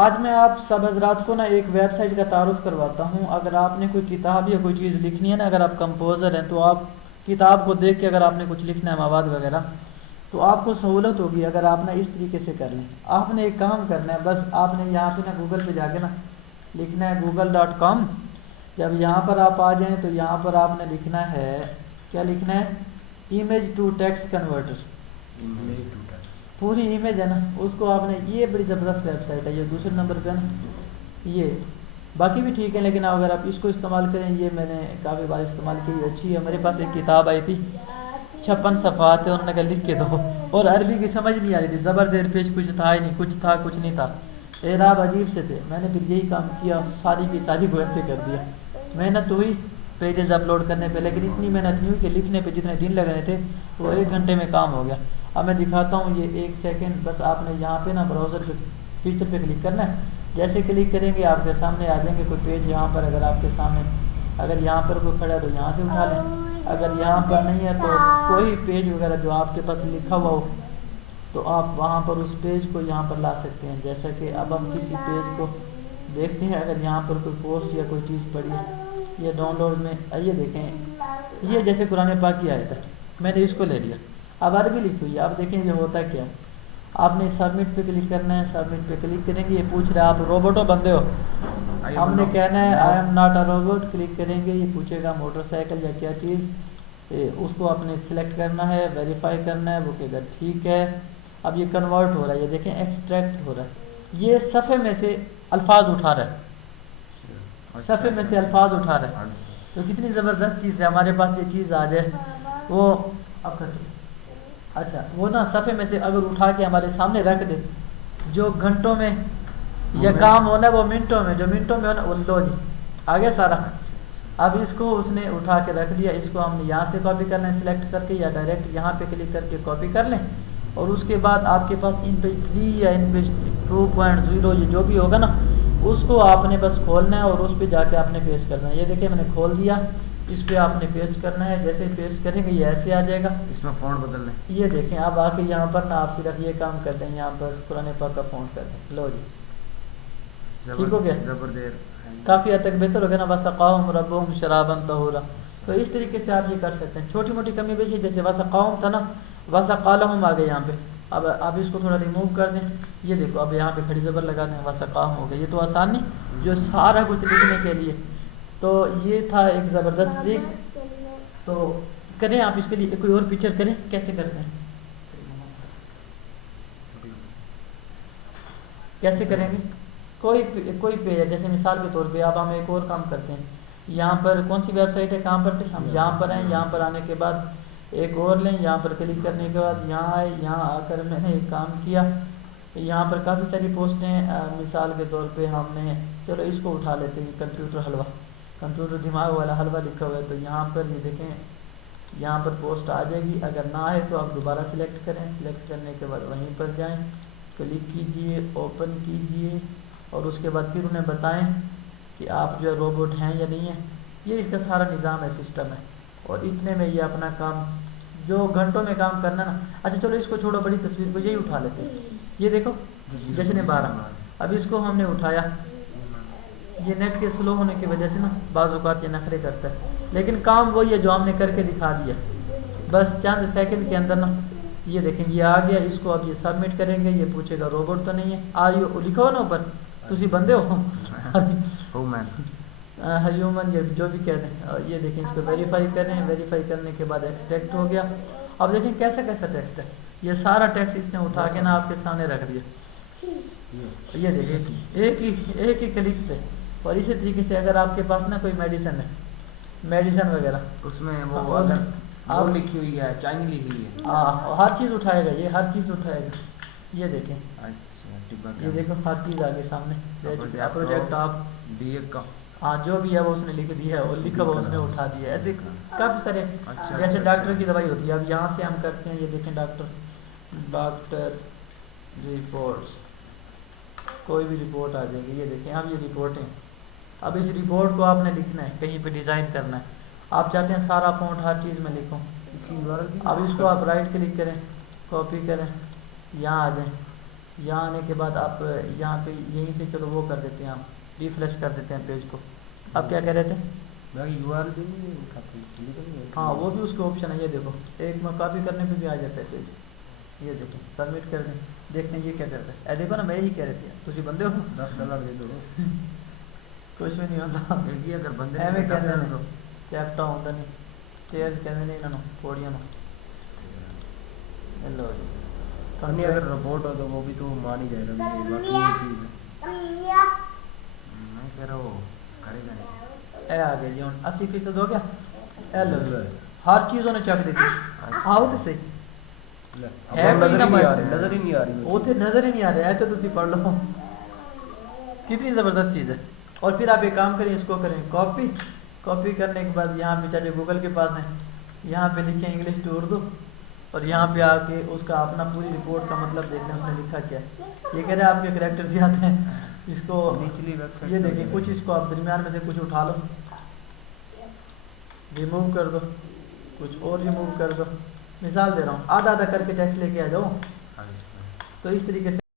آج میں آپ سب حضرات کو نا ایک ویب سائٹ کا تعارف کرواتا ہوں. اگر آپ نے کوئی کتاب یا کوئی چیز لکھنی ہے نا، اگر آپ کمپوزر ہیں تو آپ کتاب کو دیکھ کے اگر آپ نے کچھ لکھنا ہے مواد وغیرہ تو آپ کو سہولت ہوگی اگر آپ نے اس طریقے سے کر لیں. آپ نے ایک کام کرنا ہے، بس آپ نے یہاں پہ نا گوگل پہ جا کے نا لکھنا ہے google.com. جب یہاں پر آپ آ جائیں تو یہاں پر آپ نے لکھنا ہے، کیا لکھنا ہے؟ Image to text converter. پوری امیج ہے نا، اس کو آپ نے، یہ بڑی زبردست ویب سائٹ ہے، یہ دوسرے نمبر پہ نا، یہ باقی بھی ٹھیک ہے لیکن اگر آپ اس کو استعمال کریں، یہ میں نے کافی بار استعمال کی، اچھی ہے. میرے پاس ایک کتاب آئی تھی 56 صفحات ہے، انہوں نے کہا لکھ کے دو، اور عربی کی سمجھ نہیں آ رہی تھی، زبر دیر پیش کچھ تھا ہی نہیں، کچھ تھا کچھ نہیں تھا، اعراب عجیب سے تھے. میں نے پھر یہی کام کیا، ساری کی ساری کو ایسے کر دیا. محنت ہوئی پیجز اپلوڈ کرنے پہ، لیکن اتنی محنت نہیں ہوئی کہ لکھنے پہ جتنے دن لگ رہے تھے وہ 1 گھنٹے میں کام ہو گیا. اب میں دکھاتا ہوں، یہ 1 سیکنڈ، بس آپ نے یہاں پہ نا براؤزر پہ فیچر پہ کلک کرنا ہے. جیسے کلک کریں گے آپ کے سامنے آ جائیں گے کوئی پیج. یہاں پر اگر آپ کے سامنے، اگر یہاں پر کوئی کھڑا ہے تو یہاں سے اٹھا لیں، اگر یہاں پر نہیں ہے تو کوئی پیج وغیرہ جو آپ کے پاس لکھا ہوا ہو تو آپ وہاں پر اس پیج کو یہاں پر لا سکتے ہیں. جیسا کہ اب ہم کسی پیج کو دیکھتے ہیں، اگر یہاں پر کوئی پوسٹ یا کوئی چیز پڑی ہے، یہ ڈاؤن لوڈ میں آئیے دیکھیں، یہ جیسے قرآن پاک کی آیت ہے، میں نے اس کو لے لیا. اب عربی لکھی ہوئی ہے، آپ دیکھیں یہ ہوتا کیا. آپ نے سبمٹ پہ کلک کرنا ہے، سبمٹ پہ کلک کریں گے، یہ پوچھ رہا ہے آپ روبوٹ ہو بندے ہو. ہم نے کہنا ہے I am not a robot. Click کریں گے، یہ پوچھے گا موٹر سائیکل یا کیا چیز، اس کو آپ نے سلیکٹ کرنا ہے، ویریفائی کرنا ہے، وہ کہے گا ٹھیک ہے. اب یہ کنورٹ ہو رہا ہے، یہ دیکھیں ایکسٹریکٹ ہو رہا ہے، یہ صفحے میں سے الفاظ اٹھا رہا ہے، صفحے میں سے الفاظ اٹھا رہا ہے. تو کتنی زبردست چیز ہے ہمارے پاس یہ چیز آ جائے. وہ اب اچھا وہ نا صفحے میں سے اگر اٹھا کے ہمارے سامنے رکھ دے، جو گھنٹوں میں یہ کام ہونا ہے وہ منٹوں میں، جو منٹوں میں ہونا وہ لو جی آگے سارا. اب اس کو اس نے اٹھا کے رکھ دیا، اس کو ہم نے یہاں سے کاپی کرنا ہے سلیکٹ کر کے، یا ڈائریکٹ یہاں پہ کلک کر کے کاپی کر لیں. اور اس کے بعد آپ کے پاس ان پیج 3 یا ان پیج 2.0 یہ جو بھی ہوگا نا، اس کو آپ نے بس کھولنا ہے اور اس پہ جا کے آپ نے پیسٹ کرنا ہے. یہ دیکھیں میں نے کھول دیا، اس پہ آپ نے پیسٹ کرنا ہے. جیسے پیسٹ کریں گے یہ ایسے آ جائے گا. اس میں فونٹ بدل لیں. یہ دیکھیں اب آ کے یہاں پر نا آپ صرف یہ کام کر دیں، یہاں پر قرآن پاک کا فونٹ کر دیں، لو جی ٹھیک ہو گیا. کافی حد تک بہتر ہو گیا نا. وَسَقَاهُمْ رَبُّهُمْ شَرَابًا طَهُورًا. تو اس طریقے سے آپ یہ کر سکتے ہیں. چھوٹی موٹی کمی بیشی جیسے وَسَقَاهُمْ تھا نا، وَسَقَالَهُمْ آ گئے یہاں پہ. اب اس کو تھوڑا ریموو کر دیں. یہ دیکھو اب یہاں پہ کھڑی زبر لگا دیں، وَسَقَاهُمْ ہو گیا. یہ تو آسان نہیں جو سارا کچھ لکھنے کے لیے. تو یہ تھا ایک زبردست ٹرک. تو کریں آپ اس کے لیے کوئی اور پکچر کریں، کیسے کرتے ہیں، کیسے کریں گے. کوئی پیج ہے، جیسے مثال کے طور پہ اب ہم ایک اور کام کرتے ہیں. یہاں پر کون سی ویب سائٹ ہے، کہاں پر تھے ہم، یہاں پر ہیں. یہاں پر آنے کے بعد ایک اور لیں، یہاں پر کلک کرنے کے بعد یہاں آئے. یہاں آ کر میں نے ایک کام کیا، یہاں پر کافی ساری پوسٹیں، مثال کے طور پہ ہم نے، چلو اس کو اٹھا لیتے ہیں، کمپیوٹر حلوہ، کمپیوٹر دماغ والا حلوہ لکھا ہوا ہے. تو یہاں پر یہ دیکھیں یہاں پر پوسٹ آ جائے گی. اگر نہ آئے تو آپ دوبارہ سلیکٹ کریں، سلیکٹ کرنے کے بعد وہیں پر جائیں، کلک کیجئے، اوپن کیجئے، اور اس کے بعد پھر انہیں بتائیں کہ آپ جو روبوٹ ہیں یا نہیں ہیں. یہ اس کا سارا نظام ہے، سسٹم ہے. اور اتنے میں یہ اپنا کام جو گھنٹوں میں کام کرنا نا. اچھا چلو اس کو چھوڑو، بڑی تصویر کو یہی اٹھا لیتے ہیں. یہ دیکھو جشن 12. اب اس کو ہم نے اٹھایا، یہ نیٹ کے سلو ہونے کی وجہ سے نا بعض اوقات یہ نخرے کرتا ہے، لیکن کام وہی ہے جو ہم نے کر کے دکھا دیا بس چند سیکنڈ کے اندر نا. یہ دیکھیں یہ آ گیا. اس کو اب یہ سبمٹ کریں گے، یہ پوچھے گا روبوٹ تو نہیں ہے. آئیو لکھو نا اوپر، تسی بندے ہو ہیومن یا جو بھی کہہ دیں. یہ دیکھیں اس کو ویریفائی کریں، ویریفائی کرنے کے بعد ایکسٹریکٹ ہو گیا. اب دیکھیں کیسا کیسا ٹیکسٹ ہے. یہ سارا ٹیکسٹ اس نے اٹھا کے نا آپ کے سامنے رکھ دیا. یہ دیکھیں ایک ہی کلک پہ. اور اسی طریقے سے اگر آپ کے پاس نا کوئی میڈیسن ہے، میڈیسن وغیرہ، اس میں وہ آپ لکھی ہوئی ہے، چائنی لکھی ہوئی ہے، ہر چیز اٹھائے گا، یہ ہر چیز اٹھائے گا. یہ دیکھیں یہ دیکھو ہر چیز آگے سامنے. پروجیکٹ آپ ہاں جو بھی ہے وہ اس نے لکھ دیا ہے، اور لکھا ہوا اس نے اٹھا دیا ہے. ایسے کافی سارے، جیسے ڈاکٹر کی دوائی ہوتی ہے. اب یہاں سے ہم کرتے ہیں، یہ دیکھیں ڈاکٹر رپورٹس، کوئی بھی رپورٹ آ جائے گی. یہ دیکھیں اب یہ رپورٹیں. اب اس رپورٹ کو آپ نے لکھنا ہے، کہیں پہ ڈیزائن کرنا ہے. آپ چاہتے ہیں سارا فونٹ ہر چیز میں لکھوں. اب اس کو آپ رائٹ کلک کریں، کاپی کریں، یہاں آ جائیں. یہاں آنے کے بعد آپ یہاں پہ یہیں سے چلو وہ کر دیتے ہیں، آپ ریفریش کر دیتے ہیں پیج کو. اب کیا کہہ رہے تھے؟ ہاں وہ بھی اس کے آپشن ہے، یہ دیکھو ایک میں کاپی کرنے پہ بھی آ جاتا ہے پیج. یہ دیکھو سبمٹ کر دیں، دیکھتے ہیں یہ کیا کرتا ہے. دیکھو نا میں یہی کہہ رہے تھے تجھے بندے ہو $10 دے دو. کچھ بھی نہیں ہوتا. اگر بندے ایویں کہتے ہیں چیپٹا ہوتا نہیں، اسٹیئرز کہتے نہیں انہوں پوڑیاں. ہیلو نہیں اگر رپورٹ ہو تو وہ بھی تو مان ہی جائے گا. باقی یہ چیز میں کہہ رہا ہوں کرے گا نہیں. اے آ گیا جی، 80% ہو گیا. ہیلو ہر چیزوں نے چک دی آؤ تو صحیح ہے، نظر ہی نہیں آ رہی وہ تو نظر ہی نہیں آ رہا ہے. تو تسی پڑھ لو کتنی زبردست چیز ہے. اور پھر آپ ایک کام کریں، اس کو کریں کاپی کرنے کے بعد یہاں پہ چاہے گوگل کے پاس ہیں، یہاں پہ لکھیں انگلش ٹو اردو، اور یہاں پہ آ کے اس کا اپنا پوری رپورٹ کا مطلب دیکھیں اس نے لکھا کیا. یہ کہہ رہے ہیں آپ کے کریکٹر زیادہ ہیں، اس کو نچلی ویب سائٹ یہ دیکھیں کچھ اس کو آپ درمیان میں سے کچھ اٹھا لو، ریموو کر دو، کچھ اور ریموو کر دو. مثال دے رہا ہوں، آدھا آدھا کر کے ٹیکسٹ لے کے آ جاؤ. تو اس طریقے سے